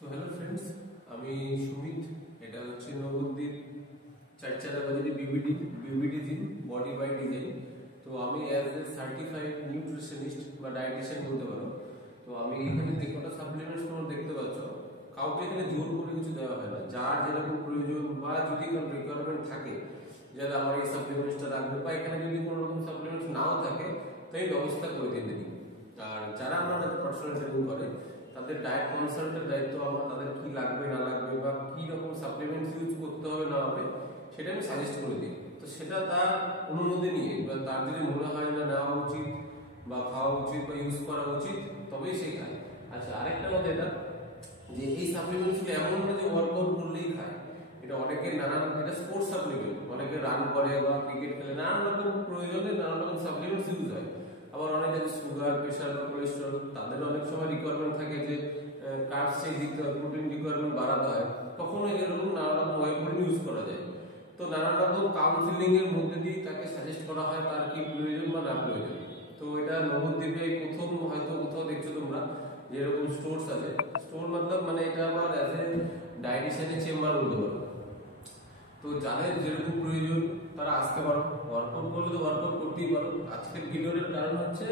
তো hello friends, আমি সুমিত। এটা হচ্ছে নবদ্বীপ চারচারা বাজারে BBD gym body by design. তো আমি অ্যাজ এ সার্টিফাইড নিউট্রিশনিস্ট বা ডায়েটিশিয়ান বলতে পারো। তো আমি এখানে যে কটা সাপ্লিমেন্টস তোমরা দেখতে পাচ্ছ, কাউকে এখানে জোর করে কিছু দেওয়া হয় না। যার যেরকম প্রয়োজন বা যদি কোনো রিকোয়ারমেন্ট থাকে যারা আমার এই সাপ্লিমেন্টসটা রাখবে, বা এখানে যদি কোনো রকম সাপ্লিমেন্টস নাও থাকে তো এই ব্যবস্থা করে দিয়ে দিই। আর যারা আমার কাছে পার্সোনাল ট্রেনিং করে তাদের ডায়েট কনসাল্টের দায়িত্ব আমার। তাদের কি লাগবে না লাগবে বা কি রকম সাপ্লিমেন্টস ইউজ করতে হবে না হবে সেটা আমি সাজেস্ট করে দিই। তো সেটা তার অনুমতি নিয়ে বা তার যদি মনে হয় না নেওয়া উচিত বা খাওয়া উচিত বা ইউজ করা উচিত তবেই সে খায়। আচ্ছা, আরেকটা কথা এটা যে এই সাপ্লিমেন্টসগুলো এমন না যে ওয়ার্কআউট করলেই খায়। এটা অনেকে এটা স্পোর্টস সাপ্লিমেন্ট, অনেকে রান করে বা ক্রিকেট খেলে, নানান রকম প্রয়োজনে নানান রকম সাপ্লিমেন্টস ইউজ হয়। আবার অনেকে সুগার, প্রেশার বা কোলেস্ট্রল, তাদের অনেক সময় রিকোয়ারমেন্ট থাকে যে কার্বস দিতে হয়, প্রোটিন রিকোয়ারমেন্ট বাড়াতে হয়, তখন এরকম নানা রকম ওয়েপন ইউজ করা যায়। তো নানা রকম কাউন্সিলিং এর মধ্যে দিয়ে তাকে সাজেস্ট করা হয় তার কি প্রয়োজন বা না প্রয়োজন। তো এটা নবদ্বীপে প্রথম হয়তো কোথাও দেখছো তোমরা যে এরকম স্টোরস আছে। স্টোর মানে এটা আমার অ্যাজ এ ডায়েটিশিয়ানের চেম্বার বলতে পারো। তো যাদের যেরকম প্রয়োজন তারা আসতে পারো। ওয়ার্কআউট করলে তো ওয়ার্কআউট করতেই পারো। আজকের ভিডিওর কারণ হচ্ছে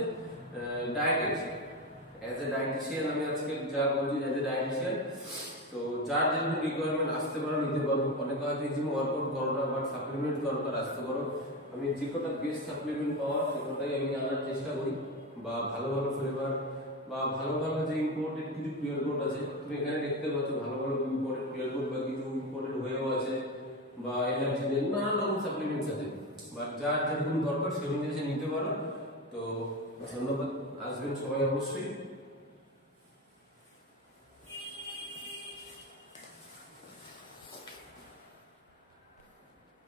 ডায়েটিশিয়ান। অ্যাজ এ ডায়েটিশিয়ান আমি আজকে যা বলছি, অ্যাজ এ ডায়েটিশিয়ান, তো যার যেরকম রিকোয়ারমেন্ট আসতে পারো, নিতে পারো। অনেকে হয়তো এই জিমে ওয়ার্কআউট করো না, বাট সাপ্লিমেন্ট দরকার, আসতে পারো। আমি যে কটা বেস্ট সাপ্লিমেন্ট পাওয়ার সে কটাই আমি আনার চেষ্টা করি, বা ভালো ভালো ফ্লেভার বা ভালো ভালো যে ইম্পোর্টেড কিছু পিওর কোড আছে, তুমি এখানে দেখতে পাচ্ছ ভালো ভালো ইম্পোর্টেড পিওর কোড বা কিছু ইম্পোর্টেড হয়েও আছে, বা এনার্জি নানান রকম সাপ্লিমেন্টস আছে। বাট যার যেরকম দরকার সে অনুযায়ী নিতে পারো। তো ধন্যবাদ, আসবেন সবাই অবশ্যই।